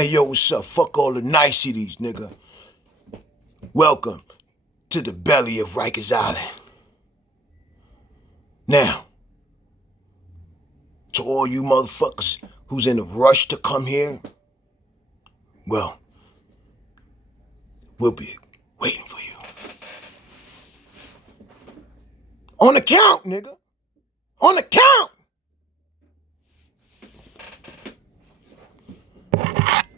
Hey, yo, what's up? Fuck all the niceties, nigga. Welcome to the belly of Rikers Island. Now, to all you motherfuckers who's in a rush to come here, well, we'll be waiting for you. On the count, nigga. On the count.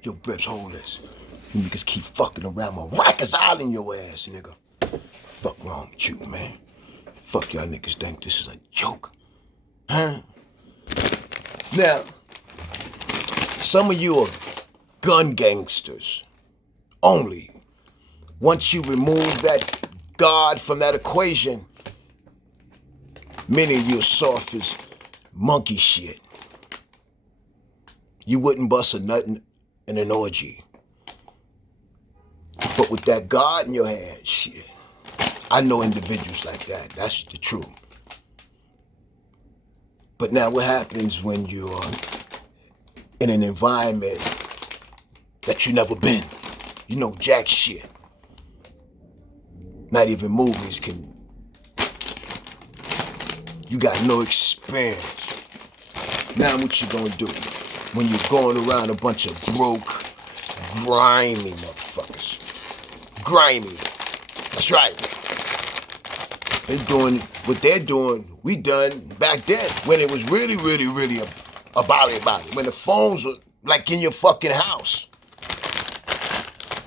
Yo, Brips, hold this. You niggas keep fucking around my Rikers Island, your ass, nigga. Fuck wrong with you, man. Fuck y'all niggas think this is a joke. Huh? Now, some of you are gun gangsters. Only. Once you remove that God from that equation, many of you are soft as monkey shit. You wouldn't bust a nut in an orgy. But with that God in your hand, shit, I know individuals like that. That's the truth. But now what happens when you're in an environment that you never been? You know jack shit. Not even movies can. You got no experience. Now what you gonna do when you're going around a bunch of broke, grimy motherfuckers? Grimy. That's right. They're doing what they're doing, we done back then when it was really about it. When the phones were like in your fucking house.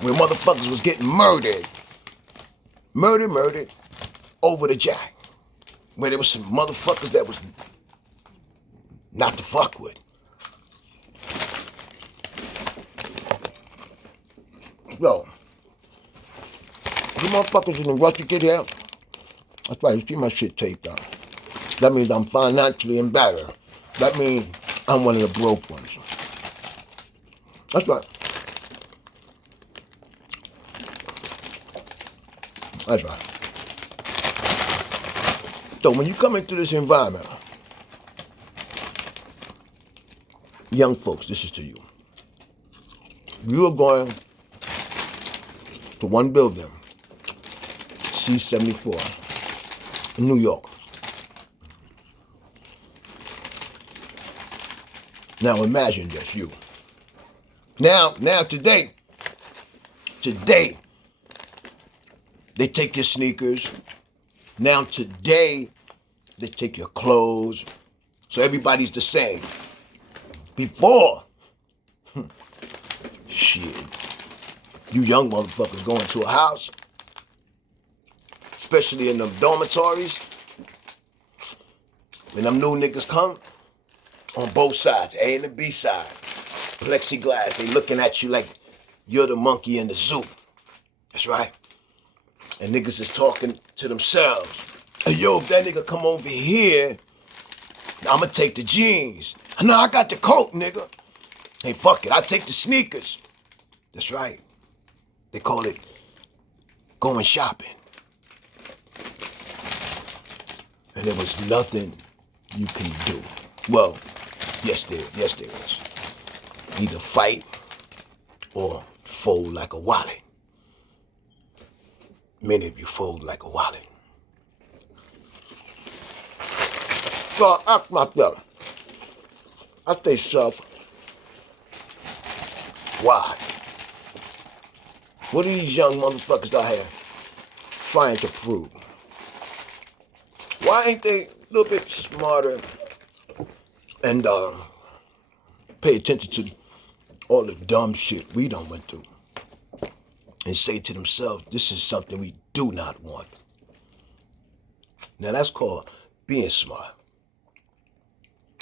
When motherfuckers was getting murdered. Murdered over the jack. When there was some motherfuckers that was not to fuck with. Yo, you motherfuckers in the rush to get here. That's right, you see my shit taped out. That means I'm financially embarrassed. That means I'm one of the broke ones. That's right. That's right. So when you come into this environment, young folks, this is to you. You are going to one building, C-74. In New York. Now imagine this, you. Now today, they take your sneakers. Now today, they take your clothes. So everybody's the same. Before, shit, you young motherfuckers going to a house, especially in them dormitories, when them new niggas come, on both sides, A and the B side, plexiglass, they looking at you like you're the monkey in the zoo. That's right. And niggas is talking to themselves. Hey, yo, if that nigga come over here, I'ma take the jeans. No, I got the coat, nigga. Hey, fuck it, I take the sneakers. That's right. They call it going shopping. And there was nothing you can do. Well, yes there is. Either fight or fold like a wallet. Many of you fold like a wallet. So I ask myself, I say self, why? What are these young motherfuckers out here trying to prove? Why ain't they a little bit smarter and pay attention to all the dumb shit we done went through and say to themselves, this is something we do not want. Now that's called being smart.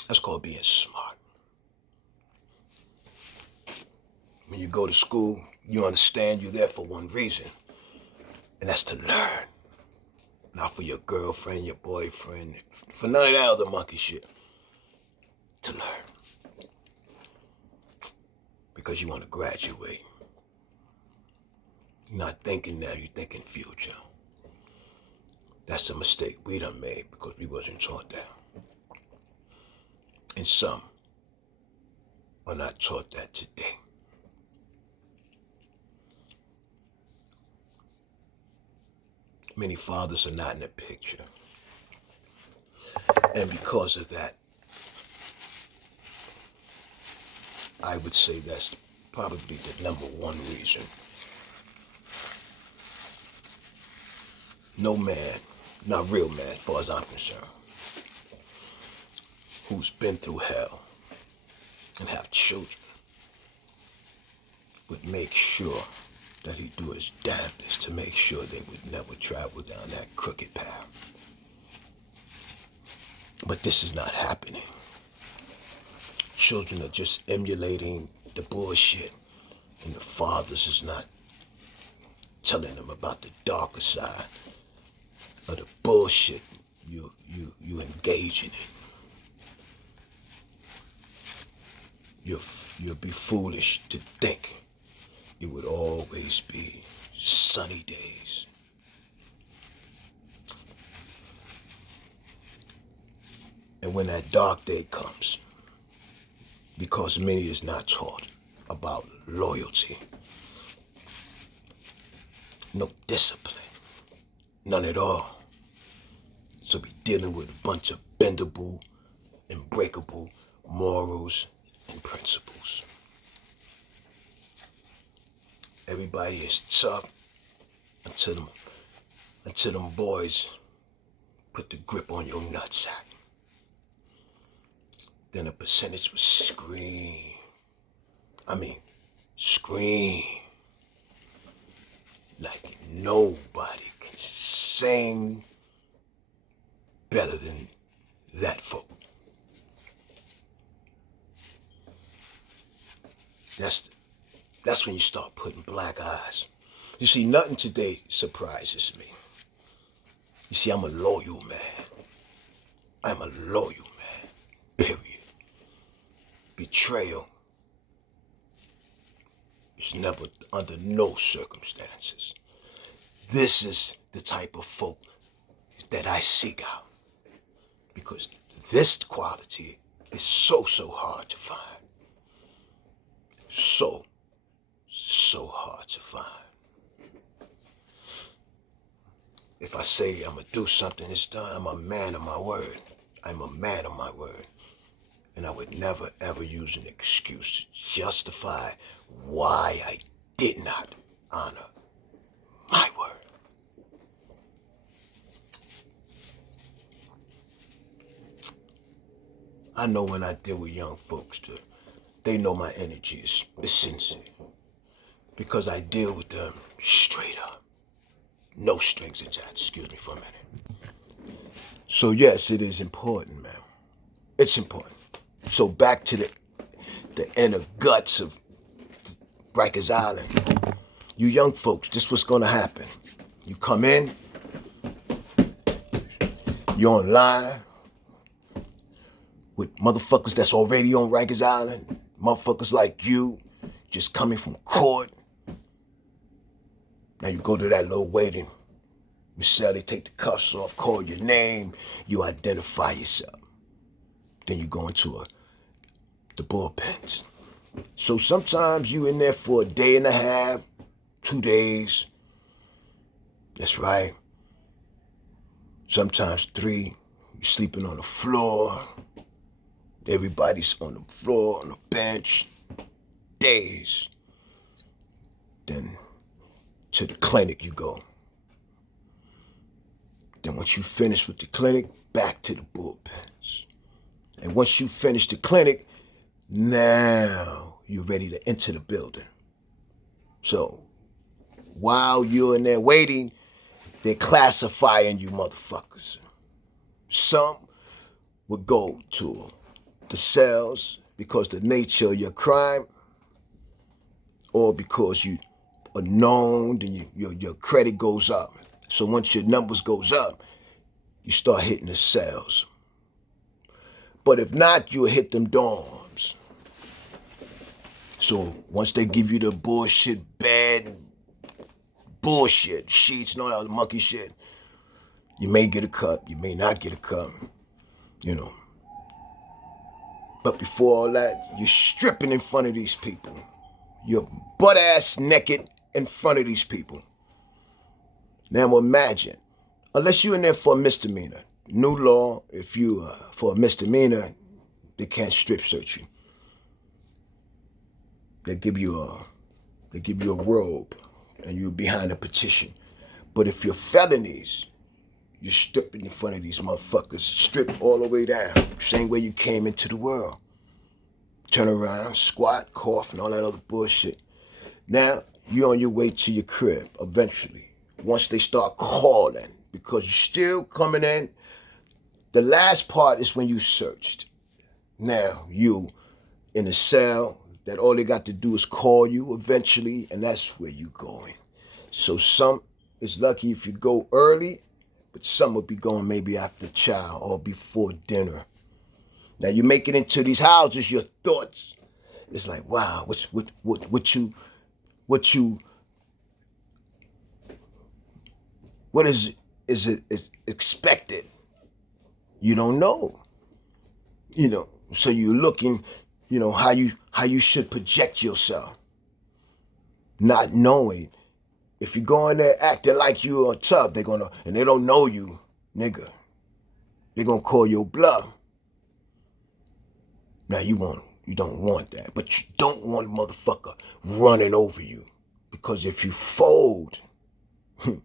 That's called being smart. When you go to school, you understand you're there for one reason, and that's to learn. Not for your girlfriend, your boyfriend, for none of that other monkey shit. To learn. Because you want to graduate. You're not thinking now, you're thinking future. That's a mistake we done made because we wasn't taught that. And some are not taught that today. Many fathers are not in the picture. And because of that, I would say that's probably the number one reason. No man, not real man, as far as I'm concerned, who's been through hell and have children would make sure that he do his damnedest to make sure they would never travel down that crooked path. But this is not happening. Children are just emulating the bullshit, and the fathers is not telling them about the darker side of the bullshit you engaging in. You'll be foolish to think it would always be sunny days. And when that dark day comes, because many is not taught about loyalty, no discipline, none at all. So be dealing with a bunch of bendable and breakable morals and principles. Everybody is tough until them boys put the grip on your nutsack. Then a percentage will scream. Scream. Like nobody can sing better than that folk. That's when you start putting black eyes. You see, nothing today surprises me. You see, I'm a loyal man. I'm a loyal man, period. Betrayal is never under no circumstances. This is the type of folk that I seek out, because this quality is so hard to find. So hard to find. If I say I'm gonna do something, it's done. I'm a man of my word. I'm a man of my word. And I would never ever use an excuse to justify why I did not honor my word. I know when I deal with young folks, they know my energy is sincere, because I deal with them straight up. No strings attached, excuse me for a minute. So yes, it is important, man. It's important. So back to the inner guts of Rikers Island. You young folks, this is what's gonna happen. You come in, you're online with motherfuckers that's already on Rikers Island, motherfuckers like you, just coming from court. Now you go to that little waiting cell, they take the cuffs off, call your name, you identify yourself. Then you go into the bullpens. So sometimes you in there for a day and a half, 2 days. That's right. Sometimes 3, you're sleeping on the floor. Everybody's on the floor, on the bench. Days. Then to the clinic you go. Then once you finish with the clinic, back to the bullpens. And once you finish the clinic, now you're ready to enter the building. So while you're in there waiting, they're classifying you motherfuckers. Some would go to the cells because the nature of your crime, or because you are known and your credit goes up. So once your numbers goes up, you start hitting the cells. But if not, you'll hit them dorms. So once they give you the bullshit bed, bullshit sheets and all that monkey shit, you may get a cup, you may not get a cup, you know. But before all that, you're stripping in front of these people. You're butt-ass naked in front of these people. Now imagine, unless you're in there for a misdemeanor. New law, if you for a misdemeanor, they can't strip search you. They give you a robe, and you're behind a petition. But if you're felonies, you're stripping in front of these motherfuckers, stripped all the way down, same way you came into the world. Turn around, squat, cough, and all that other bullshit. Now, you're on your way to your crib, eventually. Once they start calling, because you're still coming in. The last part is when you searched. Now, you in a cell, that all they got to do is call you eventually, and that's where you going. So some is lucky if you go early, but some will be going maybe after chow or before dinner. Now you make it into these houses, your thoughts, it's like, wow, what is it expected? You don't know. So you're looking, how you should project yourself. Not knowing. If you go in there acting like you're tough, and they don't know you, nigga, they're gonna call your bluff. Now you don't want that, but you don't want a motherfucker running over you. Because if you fold,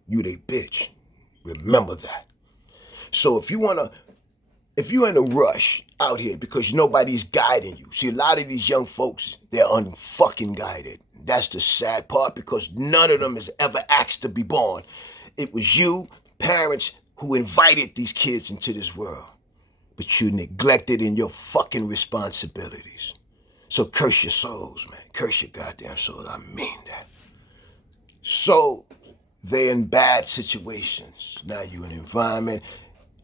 you they bitch. Remember that. So if you're in a rush out here because nobody's guiding you. See, a lot of these young folks, they're unfucking guided. That's the sad part, because none of them has ever asked to be born. It was you, parents, who invited these kids into this world. But you neglected in your fucking responsibilities. So curse your souls, man. Curse your goddamn souls. I mean that. So they're in bad situations. Now you're in an environment.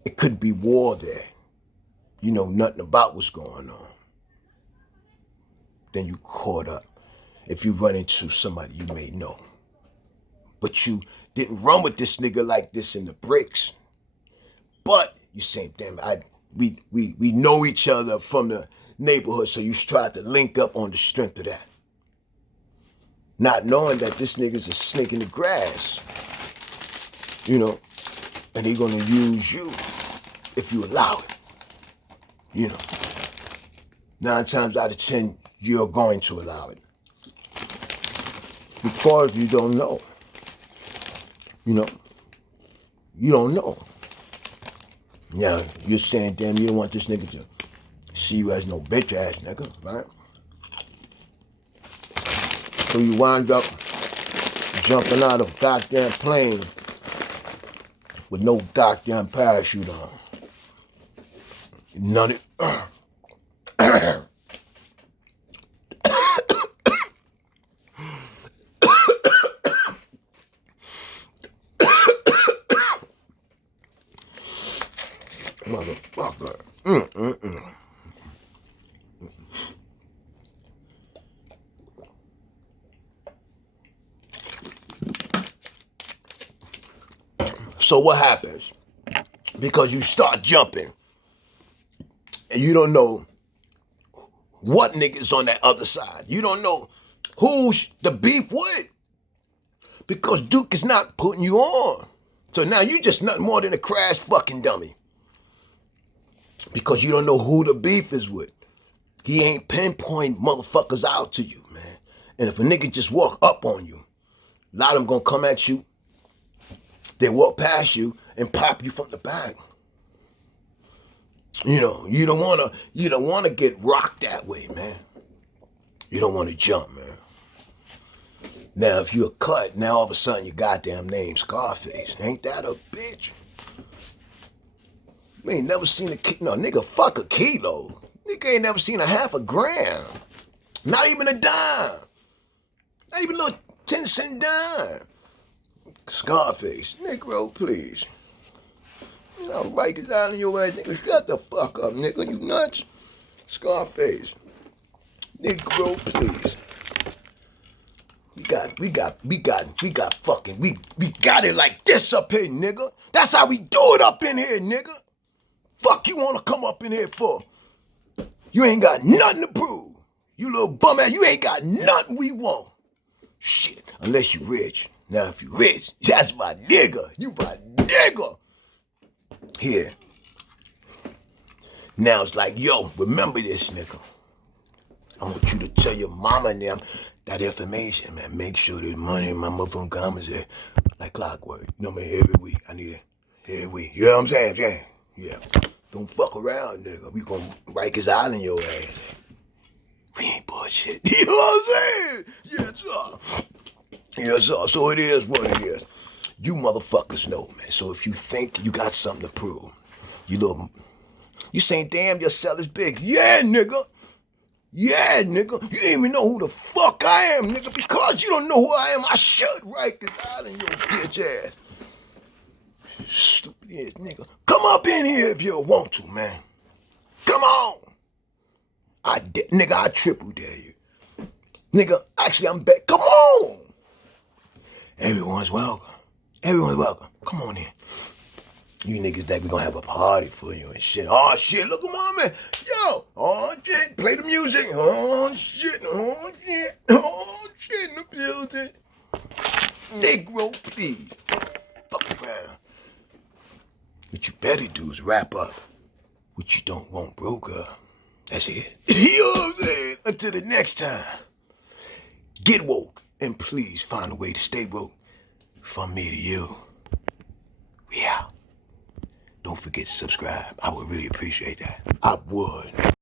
It could be war there. You know nothing about what's going on. Then you caught up. If you run into somebody you may know. But you didn't run with this nigga like this in the bricks. But you saying, damn, we know each other from the neighborhood, so you tried to link up on the strength of that. Not knowing that this nigga's a snake in the grass. And he gonna use you if you allow it. 9 times out of 10, you're going to allow it. Because you don't know. You don't know. Yeah, you're saying, damn, you don't want this nigga to see you as no bitch ass nigga, right? So you wind up jumping out of a goddamn plane with no goddamn parachute on. None of motherfucker. So what happens? Because you start jumping and you don't know what niggas on that other side. You don't know who's the beef with. Because Duke is not putting you on. So now you just nothing more than a crash fucking dummy. Because you don't know who the beef is with. He ain't pinpoint motherfuckers out to you, man. And if a nigga just walk up on you, a lot of them gonna come at you. They walk past you and pop you from the back. You don't wanna get rocked that way, man. You don't wanna jump, man. Now if you're cut, now all of a sudden your goddamn name Scarface. Ain't that a bitch? You ain't never seen nigga, fuck a kilo. Nigga ain't never seen a half a gram. Not even a dime. Not even a little 10-cent dime. Scarface. Negro, please. Rikers out in your ass, nigga. Shut the fuck up, nigga. You nuts? Scarface. Negro, please. We got it like this up here, nigga. That's how we do it up in here, nigga. Fuck you wanna come up in here for? You ain't got nothing to prove. You little bum ass, you ain't got nothing we want. Shit, unless you rich. Now if you rich, that's my nigga. You my nigga. Here. Now it's like, yo, remember this, nigga. I want you to tell your mama and them that information, man. Make sure there's money in my motherfucking comments there. Like clockwork. You know what I mean? Every week. I need it. Every week. You know what I'm saying? Yeah. Don't fuck around, nigga. We gonna Rikers Island your ass. We ain't bullshit. You know what I'm saying? Yes, sir. Yes, sir. So it is what it is. You motherfuckers know, man. So if you think you got something to prove, you saying, damn, your cell is big. Yeah, nigga. Yeah, nigga. You didn't even know who the fuck I am, nigga. Because you don't know who I am, I should Rikers Island your bitch ass. Stupid ass nigga. Come up in here if you want to, man. Come on. Nigga, I triple dare you. Nigga, actually, I'm back. Come on. Everyone's welcome. Everyone's welcome. Come on in. You niggas think we gonna have a party for you and shit. Oh shit, look at my man. Yo, oh shit, play the music. Oh shit, oh shit, oh shit in the building. Negro, please. Fuck around. What you better do is wrap up what you don't want, bro, girl. That's it. You know what I'm saying? Until the next time, get woke and please find a way to stay woke. From me to you. We out. Don't forget to subscribe. I would really appreciate that. I would.